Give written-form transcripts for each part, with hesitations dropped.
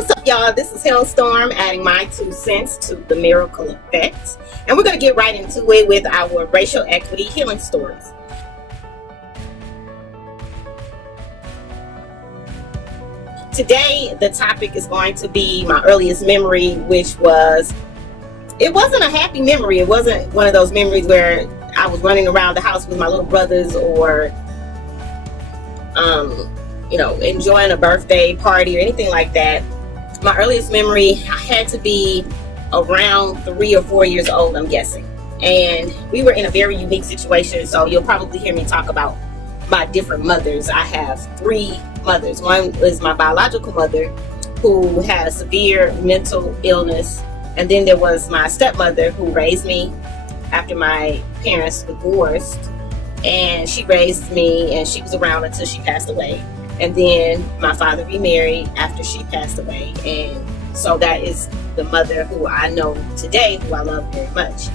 What's up, y'all? This is Hellstorm, adding my 2 cents to the miracle effect. And we're going to get right into it with our racial equity healing stories. Today, the topic is going to be my earliest memory, which was, it wasn't a happy memory. It wasn't one of those memories where I was running around the house with my little brothers or, enjoying a birthday party or anything like that. My earliest memory, I had to be around 3 or 4 years old, I'm guessing. And we were in a very unique situation, so you'll probably hear me talk about my different mothers. I have 3 mothers. One is my biological mother, who had a severe mental illness. And then there was my stepmother, who raised me after my parents divorced. And she raised me, and she was around until she passed away. And then my father remarried after she passed away. And so that is the mother who I know today, who I love very much.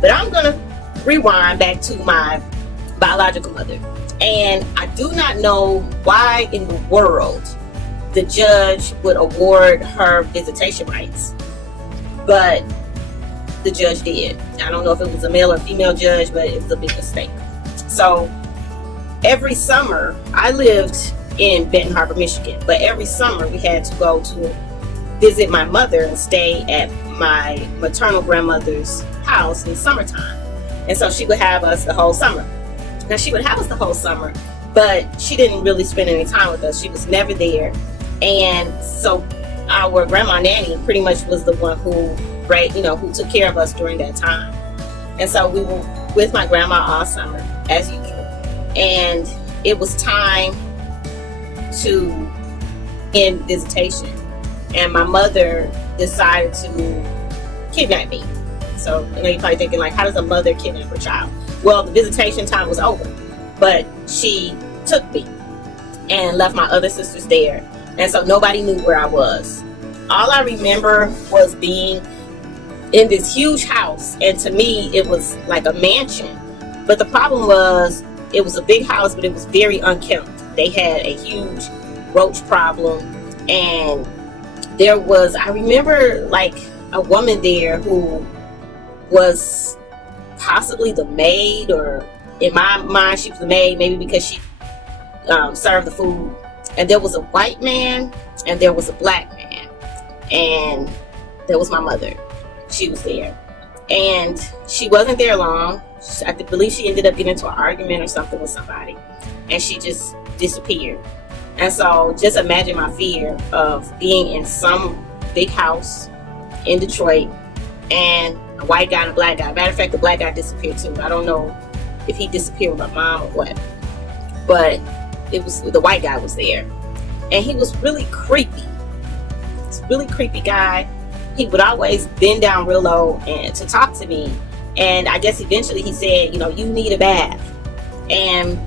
But I'm going to rewind back to my biological mother. And I do not know why in the world the judge would award her visitation rights. But the judge did. I don't know if it was a male or female judge, but it was a big mistake. So every summer, I lived in Benton Harbor, Michigan, but every summer we had to go to visit my mother and stay at my maternal grandmother's house in the summertime. And so she would have us the whole summer. Now, she would have us the whole summer, but she didn't really spend any time with us. She was never there. And so our grandma nanny pretty much was the one who took care of us during that time. And so we were with my grandma all summer, as usual. And it was time to end visitation. And my mother decided to kidnap me. So, you're probably thinking, like, how does a mother kidnap her child? Well, the visitation time was over, but she took me and left my other sisters there. And so nobody knew where I was. All I remember was being in this huge house, and to me, it was like a mansion. But the problem was, it was a big house, but it was very unkempt. They had a huge roach problem, and I remember like a woman there who was possibly the maid, or in my mind she was the maid, maybe because she served the food. And there was a white man and there was a black man, and there was my mother. She was there, and she wasn't there long. I believe she ended up getting into an argument or something with somebody, and she just disappeared. And so just imagine my fear of being in some big house in Detroit and a white guy and a black guy. Matter of fact, the black guy disappeared too. I don't know if he disappeared with my mom or what, but the white guy was there, and he was really creepy. This really creepy guy. He would always bend down real low and to talk to me. And I guess eventually he said, you need a bath. And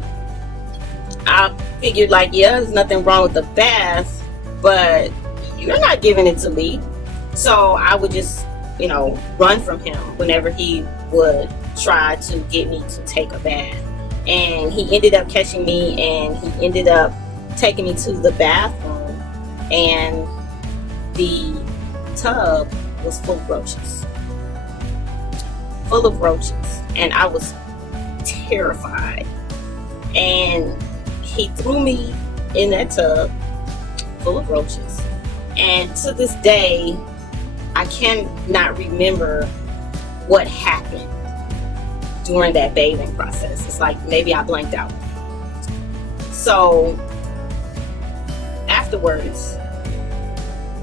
I figured, like, yeah, there's nothing wrong with the bath, but you're not giving it to me. So I would just, run from him whenever he would try to get me to take a bath. And he ended up catching me, and he ended up taking me to the bathroom, and the tub was full of roaches. And I was terrified. And he threw me in that tub full of roaches. And to this day, I cannot remember what happened during that bathing process. It's like maybe I blanked out. So afterwards,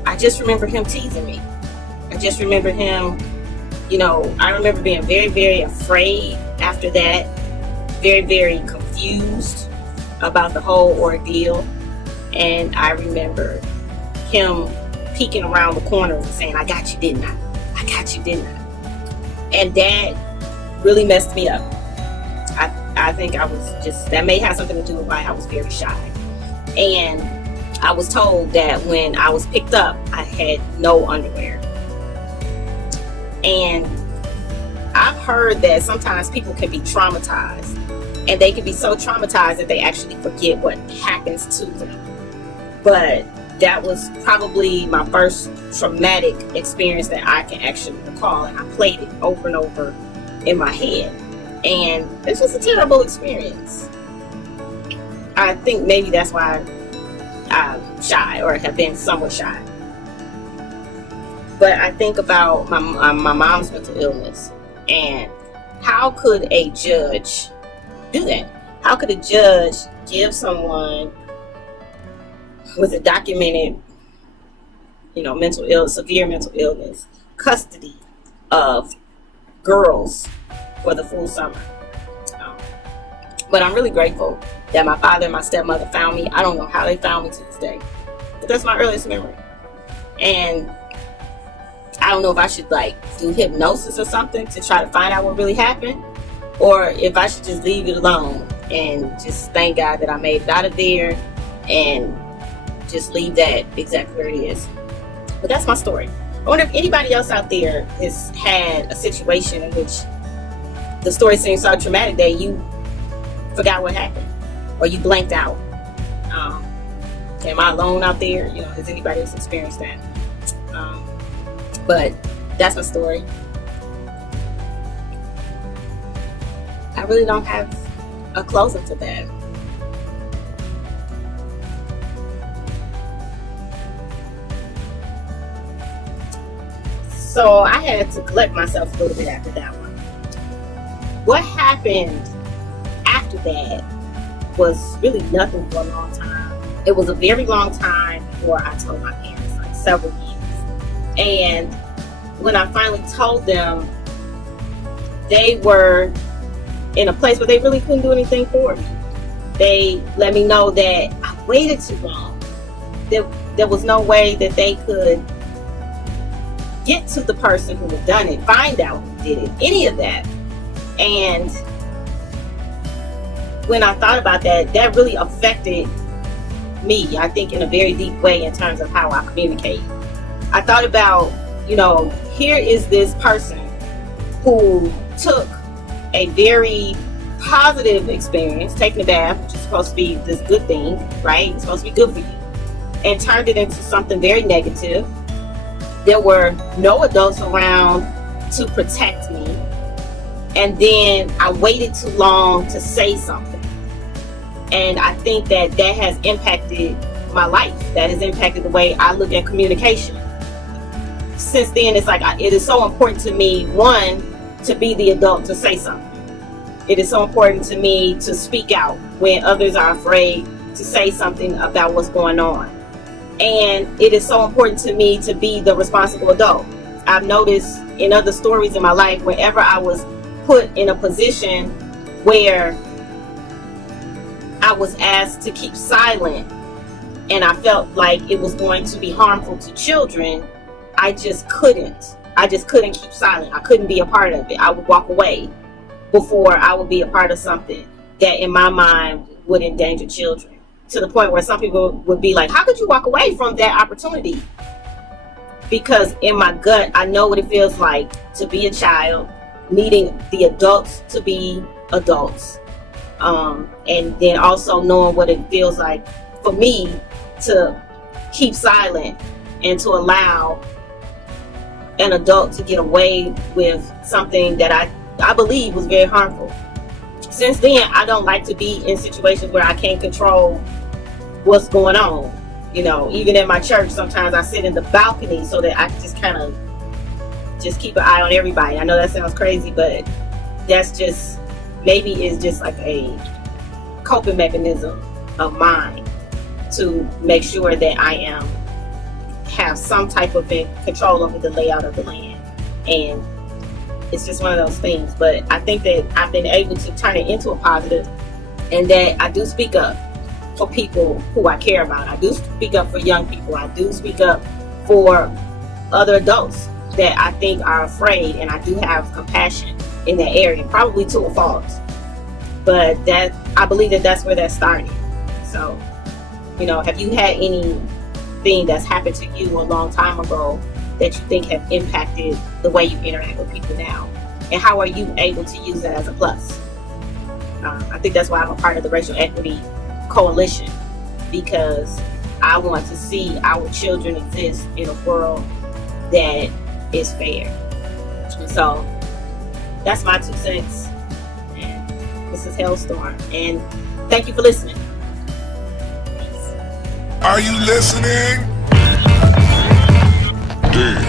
I just remember him teasing me. I just remember him, I remember being very, very afraid after that, very, very confused about the whole ordeal. And I remember him peeking around the corners and saying, "I got you, didn't I? I got you, didn't I?" And that really messed me up. I think that may have something to do with why I was very shy. And I was told that when I was picked up, I had no underwear. And I've heard that sometimes people can be traumatized, and they can be so traumatized that they actually forget what happens to them. But that was probably my first traumatic experience that I can actually recall, and I played it over and over in my head, and it's just a terrible experience. I think maybe that's why I'm shy, or have been somewhat shy. But I think about my mom's mental illness, and how could a judge do that? How could a judge give someone with a documented, mental illness, severe mental illness, custody of girls for the full summer? But I'm really grateful that my father and my stepmother found me. I don't know how they found me to this day, but that's my earliest memory. And I don't know if I should do hypnosis or something to try to find out what really happened, or if I should just leave it alone and just thank God that I made it out of there and just leave that exactly where it is. But that's my story. I wonder if anybody else out there has had a situation in which the story seems so traumatic that you forgot what happened, or you blanked out. Am I alone out there? Has anybody else experienced that? But that's my story. I really don't have a closing to that. So I had to collect myself a little bit after that one. What happened after that was really nothing for a long time. It was a very long time before I told my parents, several years. And when I finally told them, they were in a place where they really couldn't do anything for me. They let me know that I waited too long. There was no way that they could get to the person who had done it, find out who did it, any of that. And when I thought about that, that really affected me, I think, in a very deep way in terms of how I communicate. I thought about, here is this person who took a very positive experience, taking a bath, which is supposed to be this good thing, right? It's supposed to be good for you, and turned it into something very negative. There were no adults around to protect me. And then I waited too long to say something. And I think that has impacted my life. That has impacted the way I look at communication. Since then, it's it is so important to me, one, to be the adult to say something. It is so important to me to speak out when others are afraid to say something about what's going on. And it is so important to me to be the responsible adult. I've noticed in other stories in my life, whenever I was put in a position where I was asked to keep silent and I felt like it was going to be harmful to children, I just couldn't keep silent. I couldn't be a part of it. I would walk away before I would be a part of something that in my mind would endanger children. To the point where some people would be like, how could you walk away from that opportunity? Because in my gut, I know what it feels like to be a child, needing the adults to be adults. And then also knowing what it feels like for me to keep silent and to allow an adult to get away with something that I believe was very harmful. Since then, I don't like to be in situations where I can't control what's going on. Even in my church, sometimes I sit in the balcony so that I can just kind of just keep an eye on everybody. I know that sounds crazy, but that's just, maybe it's just like a coping mechanism of mine to make sure that I have some type of control over the layout of the land. And it's just one of those things. But I think that I've been able to turn it into a positive, and that I do speak up for people who I care about. I do speak up for young people. I do speak up for other adults that I think are afraid, and I do have compassion in that area, probably to a fault. But that, I believe that that's where that started. So, have you had anything that's happened to you a long time ago that you think have impacted the way you interact with people now? And how are you able to use that as a plus? I think that's why I'm a part of the Racial Equity Coalition, because I want to see our children exist in a world that is fair. And so that's my 2 cents. And this is Hellstorm. And thank you for listening. Are you listening? Damn.